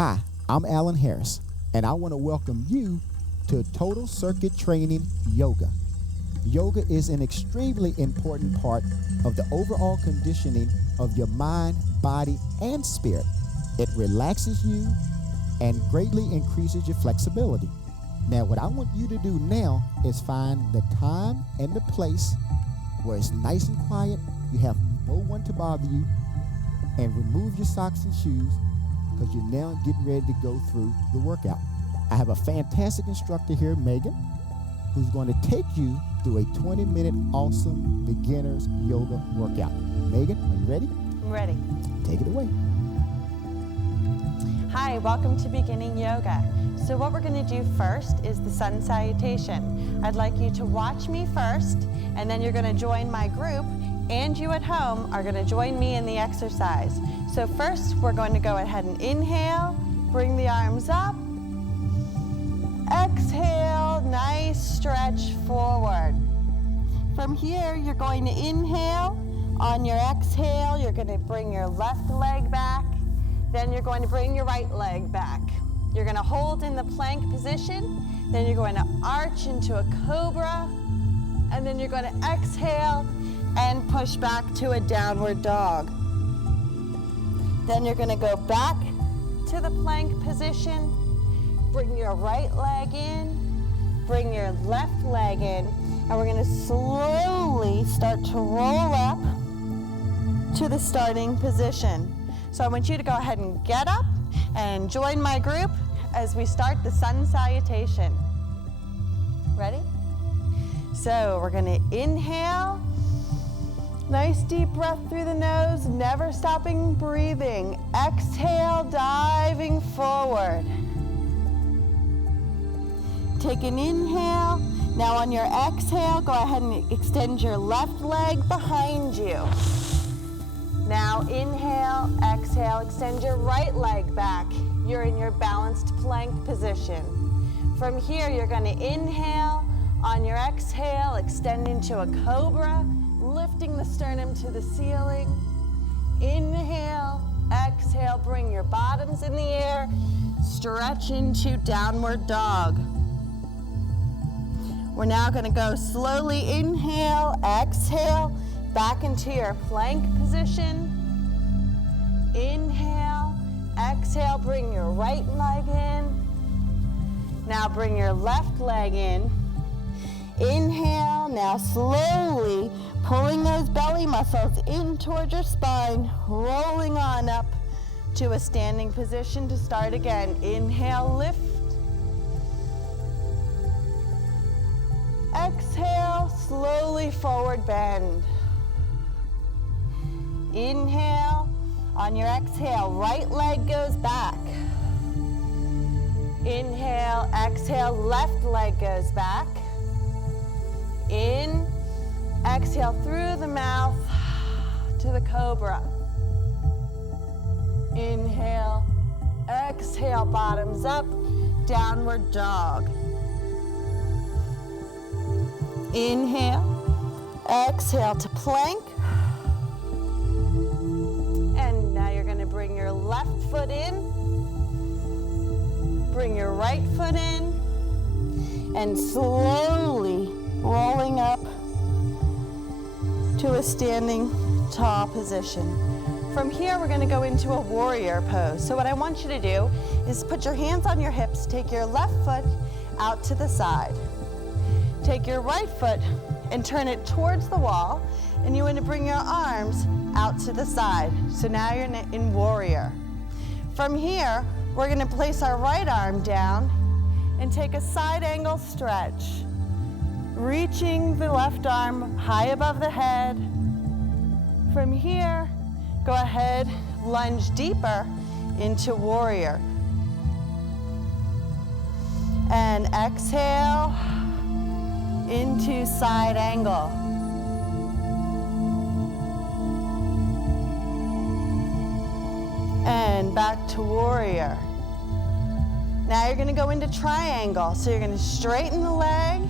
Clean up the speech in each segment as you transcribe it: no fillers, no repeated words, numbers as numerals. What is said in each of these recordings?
Hi, I'm Alan Harris, and I want to welcome you to Total Circuit Training Yoga. Yoga is an extremely important part of the overall conditioning of your mind, body, and spirit. It relaxes you and greatly increases your flexibility. Now, what I want you to do now is find the time and the place where it's nice and quiet, you have no one to bother you, and remove your socks and shoes because you're now getting ready to go through the workout. I have a fantastic instructor here, Megan, who's going to take you through a 20-minute awesome beginner's yoga workout. Megan, are you ready? I'm ready. Take it away. Hi, welcome to Beginning Yoga. So what we're going to do first is the sun salutation. I'd like you to watch me first, and then you're going to join my group, and you at home are going to join me in the exercise. So first, we're going to go ahead and inhale, bring the arms up. Exhale, nice stretch forward. From here, you're going to inhale. On your exhale, you're going to bring your left leg back. Then you're going to bring your right leg back. You're going to hold in the plank position. Then you're going to arch into a cobra. And then you're going to exhale and push back to a downward dog. Then you're going to go back to the plank position. Bring your right leg in. Bring your left leg in. And we're going to slowly start to roll up to the starting position. So I want you to go ahead and get up and join my group as we start the sun salutation. Ready? So we're going to inhale. Nice deep breath through the nose, never stopping breathing. Exhale, diving forward. Take an inhale. Now on your exhale, go ahead and extend your left leg behind you. Now inhale, exhale, extend your right leg back. You're in your balanced plank position. From here, you're going to inhale. On your exhale, extend into a cobra, lifting the sternum to the ceiling. Inhale, exhale, bring your bottoms in the air. Stretch into downward dog. We're now going to go slowly inhale, exhale, back into your plank position. Inhale, exhale, bring your right leg in. Now bring your left leg in. Inhale, now slowly pulling those belly muscles in towards your spine, rolling on up to a standing position to start again. Inhale, lift. Exhale, slowly forward bend. Inhale. On your exhale, right leg goes back. Inhale, exhale, left leg goes back. In, exhale through the mouth to the cobra. Inhale, exhale, bottoms up, downward dog. Inhale, exhale to plank. And now you're going to bring your left foot in, bring your right foot in, and slowly rolling up to a standing tall position. From here, we're going to go into a warrior pose. So what I want you to do is put your hands on your hips, take your left foot out to the side. Take your right foot and turn it towards the wall, and you want to bring your arms out to the side. So now you're in warrior. From here, we're going to place our right arm down and take a side angle stretch, reaching the left arm high above the head. From here, go ahead, lunge deeper into warrior. And exhale into side angle. And back to warrior. Now you're going to go into triangle. So you're going to straighten the leg,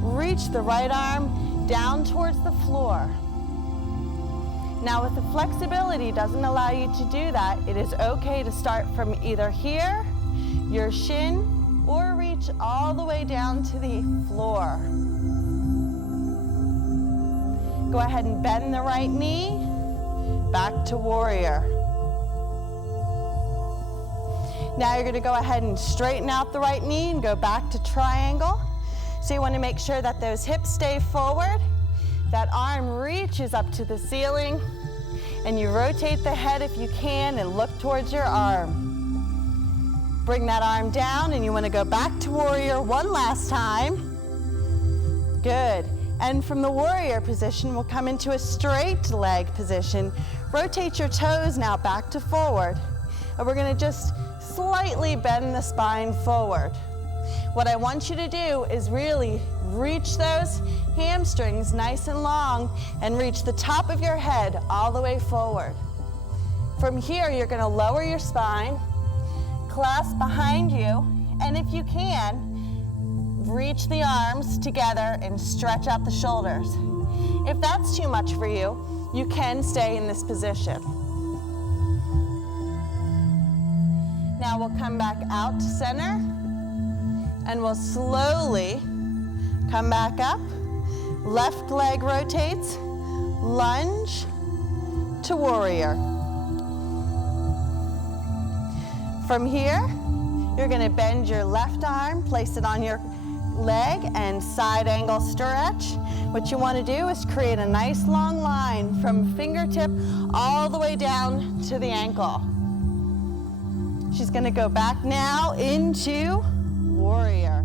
reach the right arm down towards the floor. Now if the flexibility doesn't allow you to do that, it is okay to start from either here, your shin, or reach all the way down to the floor. Go ahead and bend the right knee, back to warrior. Now you're gonna go ahead and straighten out the right knee and go back to triangle. So you wanna make sure that those hips stay forward, that arm reaches up to the ceiling, and you rotate the head if you can and look towards your arm. Bring that arm down and you wanna go back to warrior one last time. Good. And from the warrior position, we'll come into a straight leg position. Rotate your toes now back to forward. And we're gonna just slightly bend the spine forward. What I want you to do is really reach those hamstrings nice and long and reach the top of your head all the way forward. From here, you're gonna lower your spine, clasp behind you, and if you can, reach the arms together and stretch out the shoulders. If that's too much for you, you can stay in this position. Now we'll come back out to center and we'll slowly come back up. Left leg rotates, lunge to warrior. From here, you're gonna bend your left arm, place it on your leg and side angle stretch. What you wanna do is create a nice long line from fingertip all the way down to the ankle. She's gonna go back now into warrior.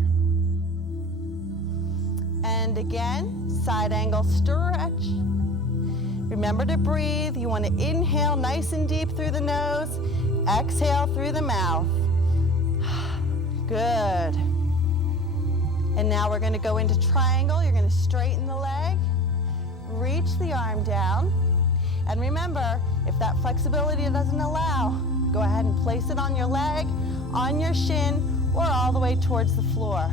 And again, side angle stretch. Remember to breathe. You wanna inhale nice and deep through the nose, exhale through the mouth. Good. And now we're gonna go into triangle. You're gonna straighten the leg, reach the arm down. And remember, if that flexibility doesn't allow, go ahead and place it on your leg, on your shin, or all the way towards the floor.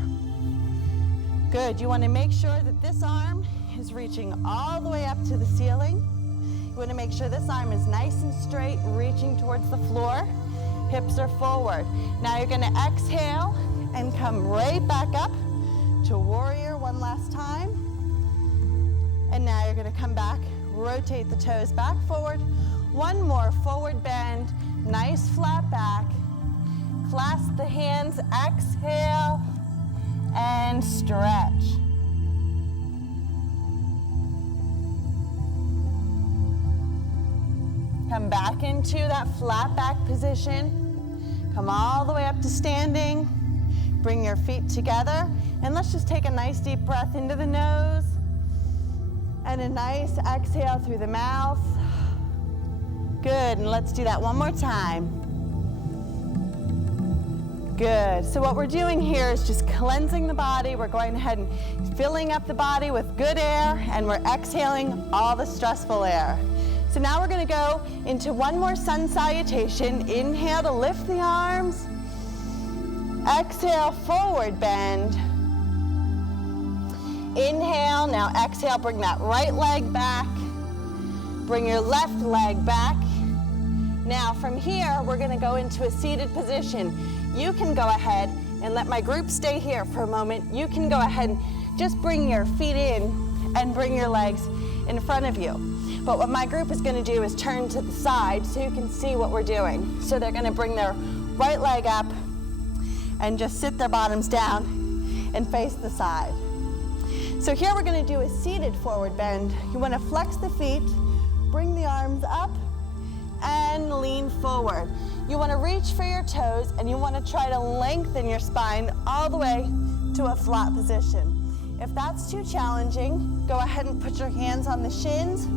Good, you wanna make sure that this arm is reaching all the way up to the ceiling. You wanna make sure this arm is nice and straight, reaching towards the floor. Hips are forward. Now you're gonna exhale and come right back up to warrior one last time. And now you're gonna come back, rotate the toes back forward. One more forward bend, nice flat back. Clasp the hands, exhale, and stretch. Come back into that flat back position. Come all the way up to standing. Bring your feet together, and let's just take a nice deep breath into the nose, and a nice exhale through the mouth. Good, and let's do that one more time. Good, so what we're doing here is just cleansing the body. We're going ahead and filling up the body with good air, and we're exhaling all the stressful air. So now we're gonna go into one more sun salutation. Inhale to lift the arms. Exhale, forward bend. Inhale, now exhale, bring that right leg back. Bring your left leg back. Now from here, we're gonna go into a seated position. You can go ahead and let my group stay here for a moment. You can go ahead and just bring your feet in and bring your legs in front of you. But what my group is gonna do is turn to the side so you can see what we're doing. So they're gonna bring their right leg up and just sit their bottoms down and face the side. So here we're gonna do a seated forward bend. You wanna flex the feet, bring the arms up, and lean forward. You wanna reach for your toes, and you wanna try to lengthen your spine all the way to a flat position. If that's too challenging, go ahead and put your hands on the shins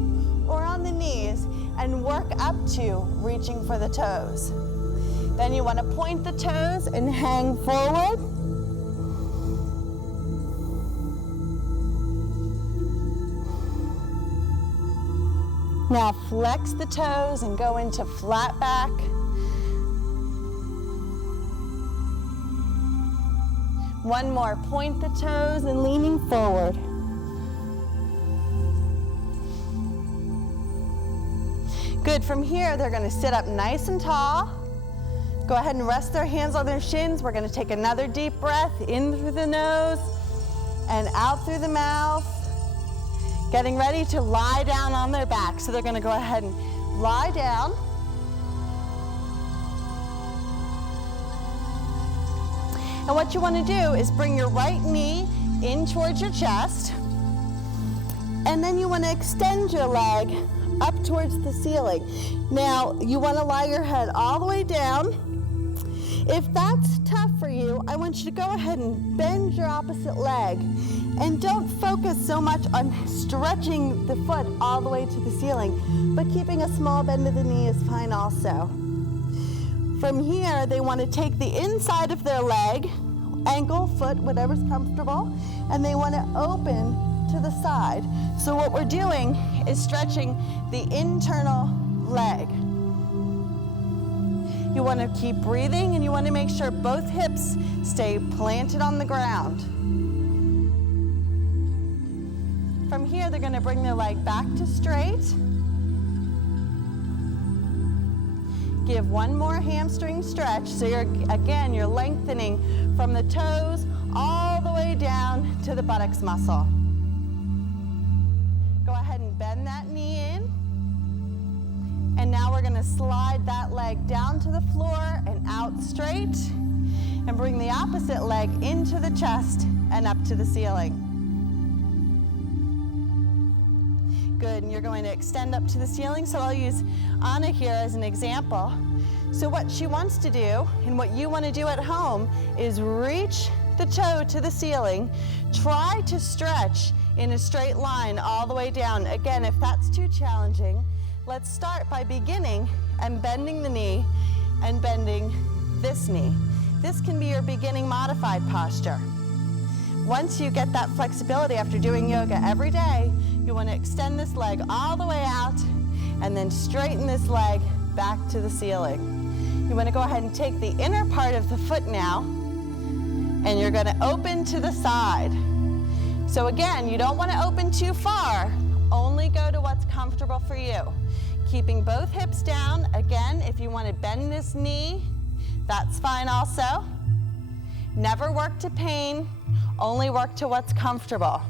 or on the knees and work up to reaching for the toes. Then you want to point the toes and hang forward. Now flex the toes and go into flat back. One more, point the toes and leaning forward. Good, from here, they're gonna sit up nice and tall. Go ahead and rest their hands on their shins. We're gonna take another deep breath in through the nose and out through the mouth. Getting ready to lie down on their back. So they're gonna go ahead and lie down. And what you wanna do is bring your right knee in towards your chest. And then you wanna extend your leg up towards the ceiling. Now, you wanna lie your head all the way down. If that's tough for you, I want you to go ahead and bend your opposite leg. And don't focus so much on stretching the foot all the way to the ceiling, but keeping a small bend of the knee is fine also. From here, they want to take the inside of their leg, ankle, foot, whatever's comfortable, and they want to open to the side. So what we're doing is stretching the internal leg. You want to keep breathing, and you want to make sure both hips stay planted on the ground. From here, they're going to bring their leg back to straight. Give one more hamstring stretch. So you're lengthening from the toes all the way down to the buttocks muscle. Go ahead and bend that knee in. And now we're going to slide that leg down to the floor and out straight. And bring the opposite leg into the chest and up to the ceiling. Good, and you're going to extend up to the ceiling. So I'll use Anna here as an example. So what she wants to do, and what you want to do at home, is reach the toe to the ceiling. Try to stretch in a straight line all the way down. Again, if that's too challenging, let's start by beginning and bending the knee and bending this knee. This can be your beginning modified posture. Once you get that flexibility after doing yoga every day, you want to extend this leg all the way out and then straighten this leg back to the ceiling. You want to go ahead and take the inner part of the foot now, and you're going to open to the side. So again, you don't want to open too far, only go to what's comfortable for you. Keeping both hips down. Again, if you want to bend this knee, that's fine also. Never work to pain, only work to what's comfortable.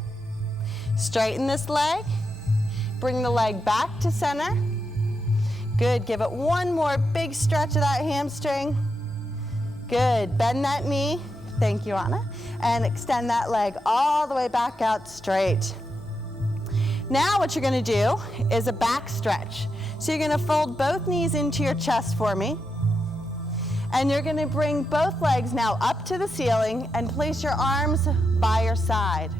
Straighten this leg, bring the leg back to center. Good, give it one more big stretch of that hamstring. Good, bend that knee, thank you, Anna, and extend that leg all the way back out straight. Now what you're gonna do is a back stretch. So you're gonna fold both knees into your chest for me, and you're gonna bring both legs now up to the ceiling and place your arms by your side.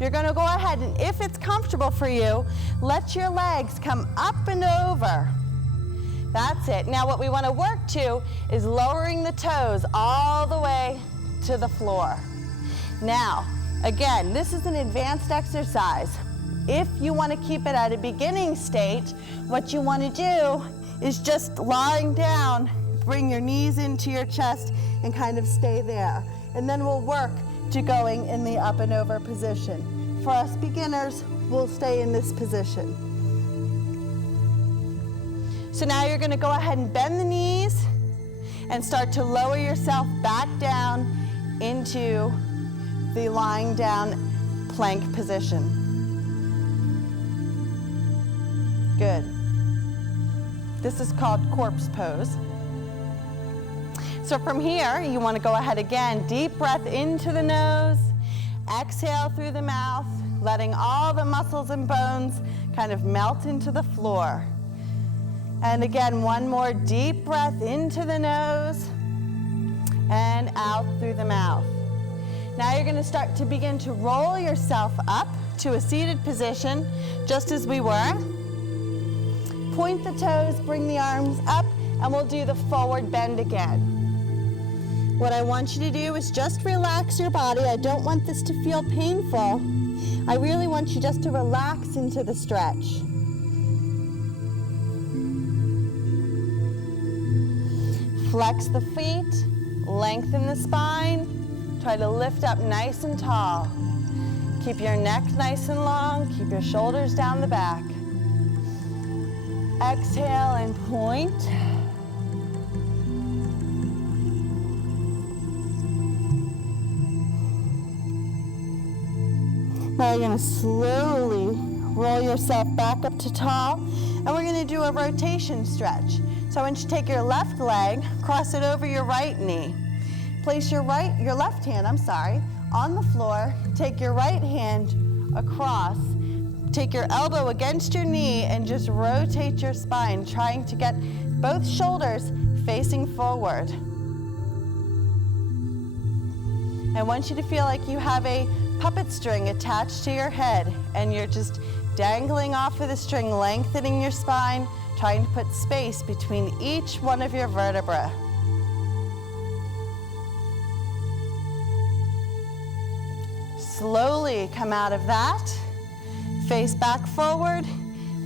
You're going to go ahead, and if it's comfortable for you, let your legs come up and over. That's it. Now what we want to work to is lowering the toes all the way to the floor. Now, again, this is an advanced exercise. If you want to keep it at a beginning state, what you want to do is just lying down, bring your knees into your chest and kind of stay there. And then we'll work to going in the up and over position. For us beginners, we'll stay in this position. So now you're going to go ahead and bend the knees and start to lower yourself back down into the lying down plank position. Good. This is called corpse pose. So from here, you want to go ahead again, deep breath into the nose, exhale through the mouth, letting all the muscles and bones kind of melt into the floor. And again, one more deep breath into the nose and out through the mouth. Now you're going to start to begin to roll yourself up to a seated position, just as we were. Point the toes, bring the arms up, and we'll do the forward bend again. What I want you to do is just relax your body. I don't want this to feel painful. I really want you just to relax into the stretch. Flex the feet, lengthen the spine, try to lift up nice and tall. Keep your neck nice and long, keep your shoulders down the back. Exhale and point. Now you're going to slowly roll yourself back up to tall, and we're going to do a rotation stretch. So I want you to take your left leg, cross it over your right knee. Place your left hand, on the floor. Take your right hand across. Take your elbow against your knee and just rotate your spine, trying to get both shoulders facing forward. I want you to feel like you have a puppet string attached to your head, and you're just dangling off of the string, lengthening your spine, trying to put space between each one of your vertebrae. Slowly come out of that. Face back forward.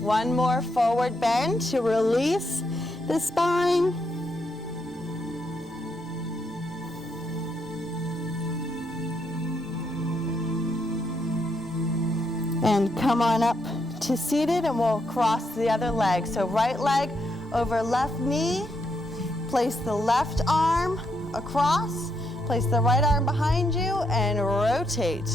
One more forward bend to release the spine. And come on up to seated, and we'll cross the other leg. So right leg over left knee. Place the left arm across. Place the right arm behind you and rotate.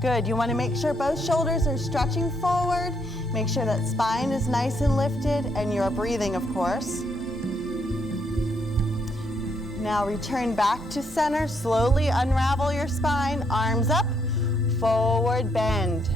Good. You want to make sure both shoulders are stretching forward. Make sure that spine is nice and lifted, and you're breathing, of course. Now return back to center. Slowly unravel your spine. Arms up. Forward bend.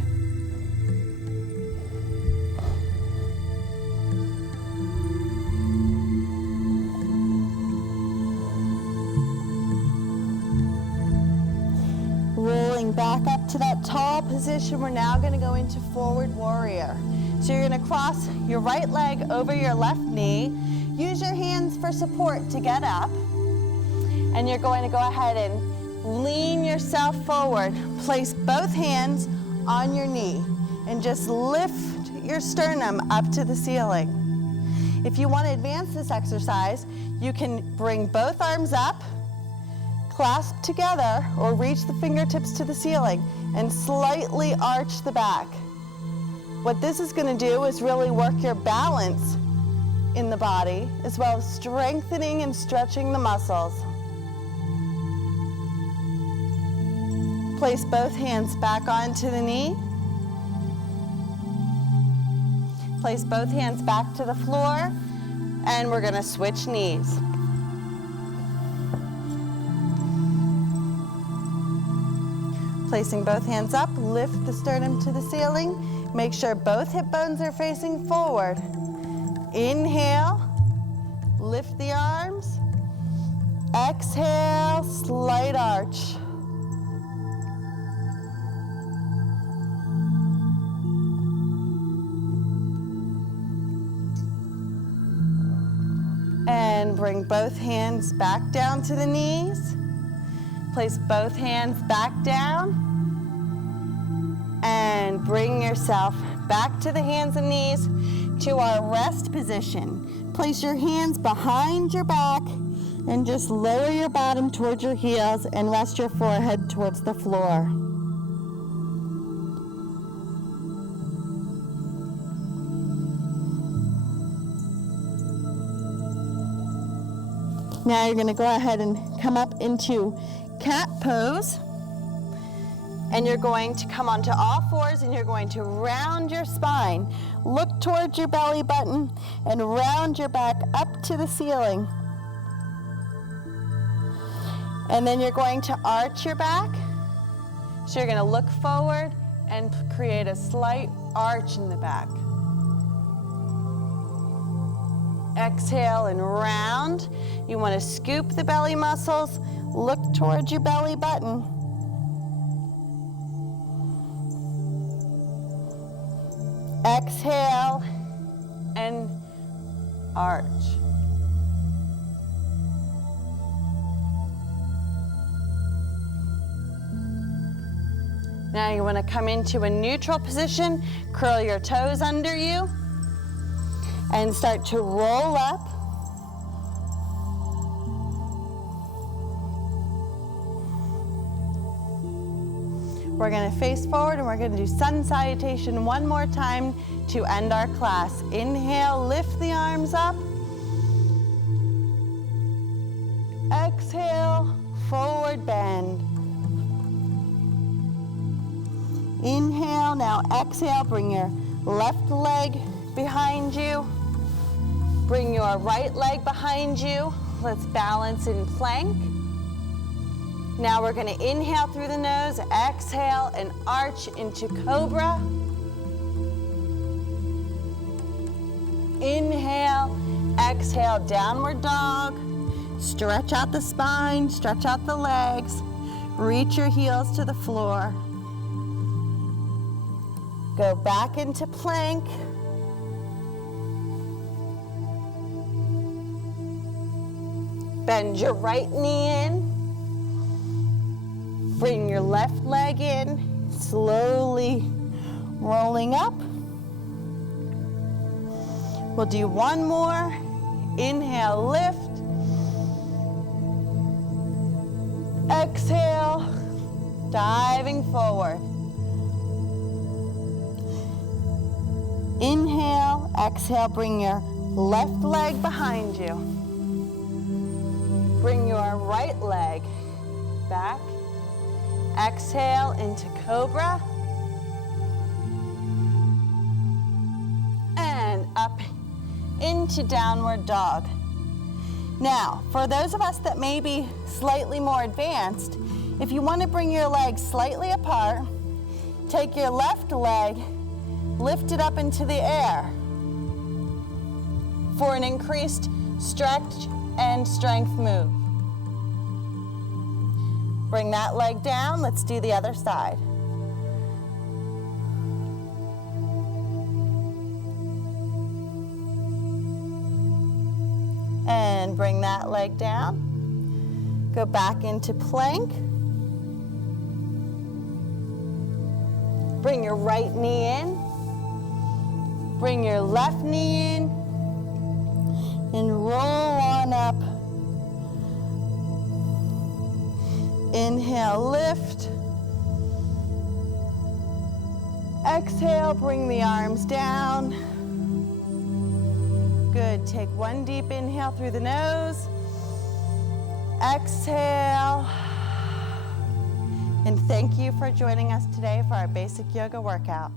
Rolling back up to that tall position, we're now going to go into forward warrior. So you're going to cross your right leg over your left knee. Use your hands for support to get up. And you're going to go ahead and lean yourself forward. Place both hands on your knee and just lift your sternum up to the ceiling. If you want to advance this exercise, you can bring both arms up, clasp together, or reach the fingertips to the ceiling and slightly arch the back. What this is going to do is really work your balance in the body, as well as strengthening and stretching the muscles. Place both hands back onto the knee. Place both hands back to the floor, and we're going to switch knees. Placing both hands up, lift the sternum to the ceiling. Make sure both hip bones are facing forward. Inhale, lift the arms. Exhale, slight arch. And bring both hands back down to the knees. Place both hands back down. And bring yourself back to the hands and knees to our rest position. Place your hands behind your back and just lower your bottom towards your heels and rest your forehead towards the floor. Now you're going to go ahead and come up into cat pose. And you're going to come onto all fours, and you're going to round your spine. Look towards your belly button and round your back up to the ceiling. And then you're going to arch your back. So you're going to look forward and create a slight arch in the back. Exhale and round. You want to scoop the belly muscles. Look towards your belly button. Exhale and arch. Now you want to come into a neutral position, curl your toes under you, and start to roll up. We're going to face forward and we're going to do sun salutation one more time to end our class. Inhale, lift the arms up. Exhale, forward bend. Inhale, now exhale, bring your left leg behind you. Bring your right leg behind you. Let's balance in plank. Now we're going to inhale through the nose, exhale, and arch into cobra. Inhale, exhale, downward dog. Stretch out the spine, stretch out the legs. Reach your heels to the floor. Go back into plank. Bend your right knee in. Bring your left leg in, slowly rolling up. We'll do one more. Inhale, lift. Exhale, diving forward. Inhale, exhale, bring your left leg behind you. Bring your right leg back. Exhale into cobra. And up into downward dog. Now, for those of us that may be slightly more advanced, if you want to bring your legs slightly apart, take your left leg, lift it up into the air for an increased stretch and strength move. Bring that leg down. Let's do the other side. And bring that leg down. Go back into plank. Bring your right knee in. Bring your left knee in. And roll on up. Inhale, lift. Exhale, bring the arms down. Good, take one deep inhale through the nose. Exhale. And thank you for joining us today for our basic yoga workout.